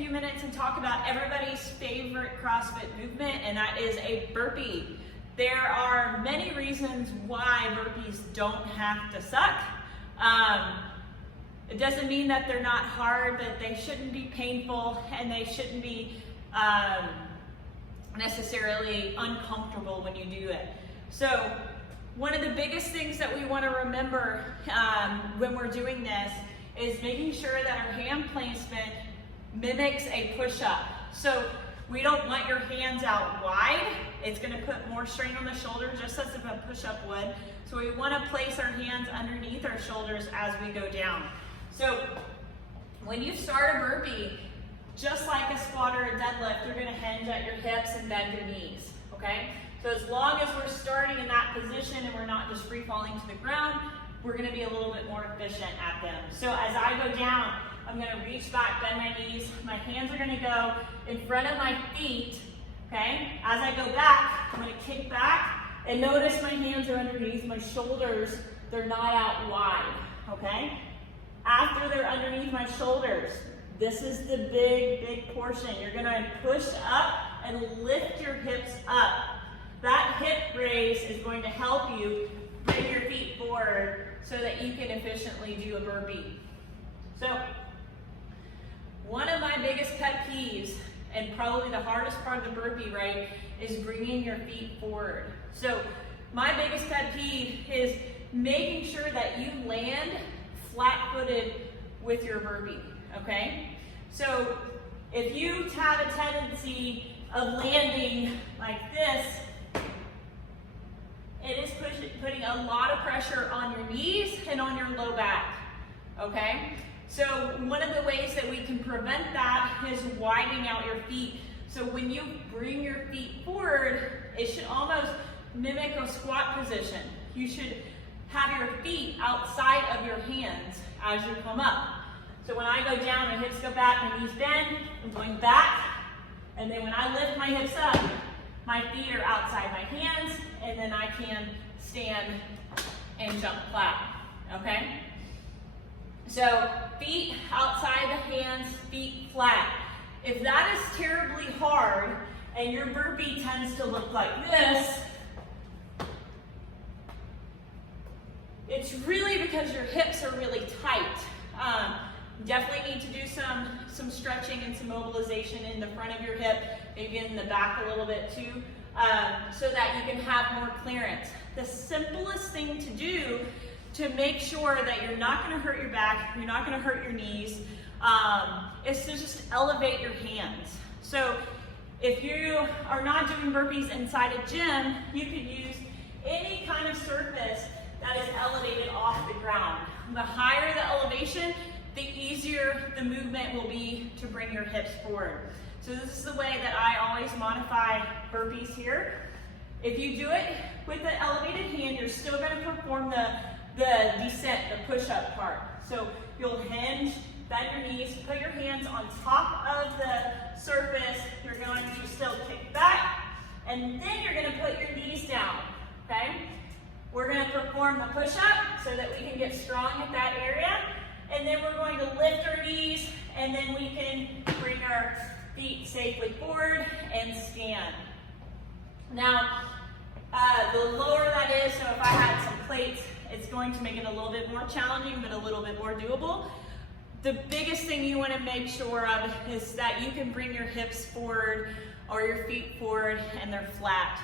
few minutes and talk about everybody's favorite CrossFit movement, and that is a burpee. There are many reasons why burpees don't have to suck. It doesn't mean that they're not hard, but they shouldn't be painful, and they shouldn't be necessarily uncomfortable when you do it. So one of the biggest things that we want to remember when we're doing this is making sure that our hand placement mimics a push-up. So we don't want your hands out wide. It's going to put more strain on the shoulders, just as if a push-up would. So we want to place our hands underneath our shoulders as we go down. So when you start a burpee, just like a squat or a deadlift, you're going to hinge at your hips and bend your knees, okay? So as long as we're starting in that position and we're not just free falling to the ground, we're going to be a little bit more efficient at them. So as I go down, I'm going to reach back, bend my knees. My hands are going to go in front of my feet, okay? As I go back, I'm going to kick back, and notice my hands are underneath my shoulders. They're not out wide, okay? After they're underneath my shoulders, this is the big portion. You're going to push up and lift your hips up. That hip raise is going to help you bring your feet forward so that you can efficiently do a burpee. So one of my biggest pet peeves, and probably the hardest part of the burpee, right, is bringing your feet forward. So my biggest pet peeve is making sure that you land flat-footed with your burpee, okay? So if you have a tendency of landing like this, it is putting a lot of pressure on your knees and on your low back, okay? So one of the ways that we can prevent that is widening out your feet. So when you bring your feet forward, it should almost mimic a squat position. You should have your feet outside of your hands as you come up. So when I go down, my hips go back, my knees bend, I'm going back, and then when I lift my hips up, my feet are outside my hands, and then I can stand and jump flat, okay? So feet outside the hands, feet flat. If that is terribly hard, and your burpee tends to look like this, it's really because your hips are really tight. Definitely need to do some stretching and some mobilization in the front of your hip, maybe in the back a little bit too, so that you can have more clearance. The simplest thing to do to make sure that you're not going to hurt your back, you're not going to hurt your knees, is to just elevate your hands. So if you are not doing burpees inside a gym, you could use any kind of surface that is elevated off the ground. The higher the elevation, the easier the movement will be to bring your hips forward. So this is the way that I always modify burpees here. If you do it with the elevated hand, you're still going to perform the descent, the push-up part. So you'll hinge, bend your knees, put your hands on top of the surface. You're going to still kick back, and then you're going to put your knees down, okay? We're going to perform the push-up so that we can get strong at that area, and then we're going to lift our knees, and then we can bring our feet safely forward and stand. Now, the lower that is, so if I had some plates, it's going to make it a little bit more challenging, but a little bit more doable. The biggest thing you want to make sure of is that you can bring your hips forward or your feet forward and they're flat.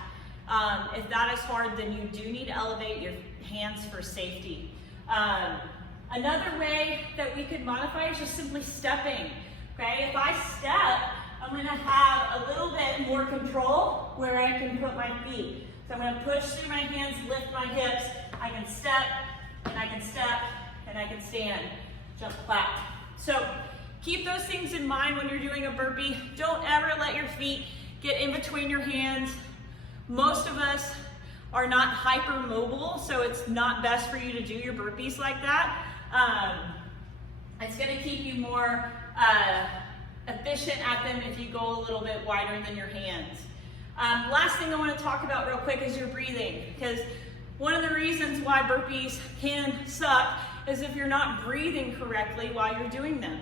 If that is hard, then you do need to elevate your hands for safety. Another way that we could modify is just simply stepping. Okay, if I step, I'm going to have a little bit more control where I can put my feet. So I'm going to push through my hands, lift my hips. I can step, and I can step, and I can stand, jump flat. So keep those things in mind when you're doing a burpee. Don't ever let your feet get in between your hands. Most of us are not hypermobile, so it's not best for you to do your burpees like that. It's going to keep you more efficient at them if you go a little bit wider than your hands. Last thing I want to talk about real quick is your breathing, because one of the reasons why burpees can suck is if you're not breathing correctly while you're doing them.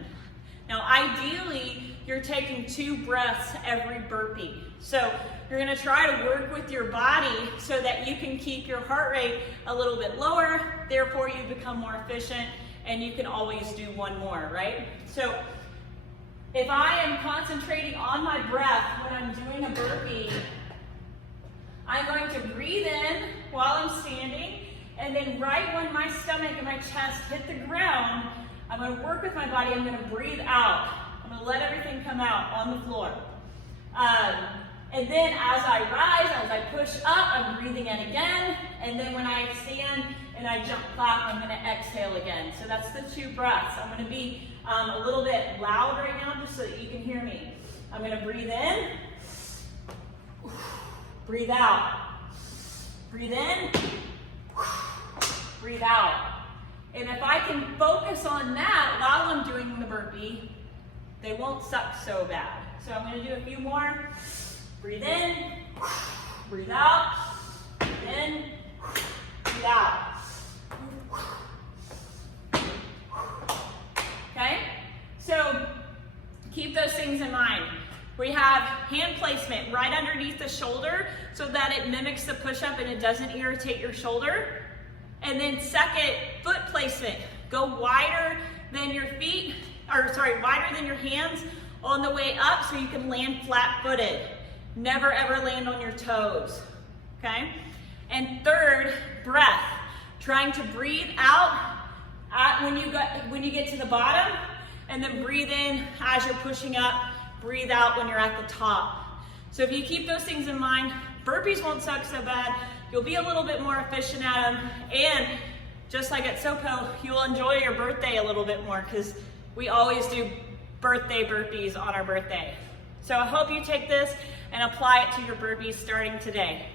Now, ideally, you're taking 2 breaths every burpee. So you're gonna try to work with your body so that you can keep your heart rate a little bit lower, therefore you become more efficient, and you can always do 1 more, right? So if I am concentrating on my breath when I'm doing a burpee, I'm going to breathe in while I'm standing, and then right when my stomach and my chest hit the ground, I'm going to work with my body, I'm going to breathe out. I'm going to let everything come out on the floor. And then as I rise, as I push up, I'm breathing in again, and then when I stand and I jump clap, I'm going to exhale again. So that's the 2 breaths. I'm going to be a little bit loud right now just so that you can hear me. I'm going to breathe in, breathe out, breathe in, breathe out. And if I can focus on that while I'm doing the burpee, they won't suck so bad. So I'm going to do a few more. Breathe in, breathe out, breathe in, breathe out. Okay? So keep those things in mind. We have hand placement right underneath the shoulder so that it mimics the push-up and it doesn't irritate your shoulder. And then second, foot placement. Go wider than your feet, wider than your hands on the way up so you can land flat-footed. Never ever land on your toes, okay? And third, breath. Trying to breathe out when you get to the bottom, and then breathe in as you're pushing up, breathe out when you're at the top. So if you keep those things in mind, burpees won't suck so bad, you'll be a little bit more efficient at them, and just like at SoCo, you'll enjoy your birthday a little bit more because we always do birthday burpees on our birthday. So I hope you take this and apply it to your burpees starting today.